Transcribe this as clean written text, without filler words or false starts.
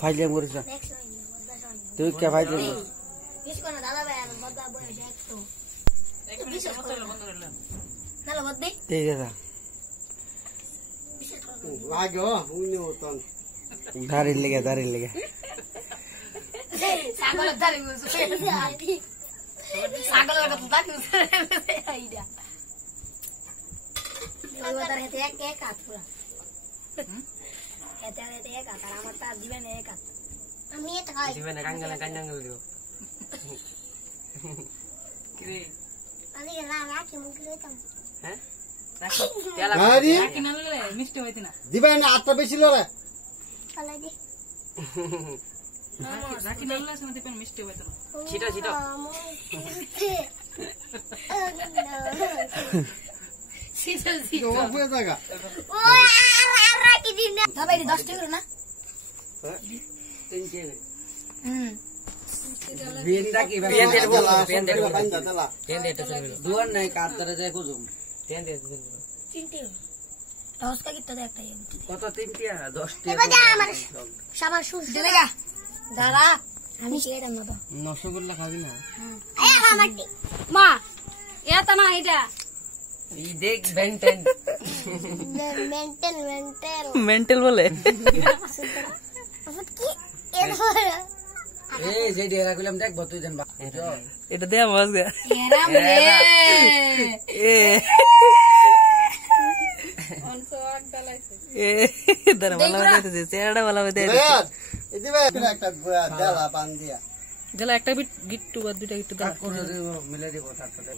filing করিস না তুই কে ফাইলিং ঠিক আছে দাঁড়িয়ে লেগে দিবেন আটটা বেশি লড়ে দুয়ার নাই কার দ্বারা যায় কুজুম কত 3টিয়া 10টিয়া দাদা আমি রসগোল্লা খাবি না মা এটা না এটা দেখ মেন্টেন মেন্টাল বলে এই যে ডেরা কইলাম দেখ তুই দেন এটা দেয়া মাছ গা দাঁড়া ভালো হইতেছে চেহারাটা ভালো হইতে জেলা একটা বিট গিট্টু বা দুইটা গিট্টু দাও মিলে দিব তার সাথে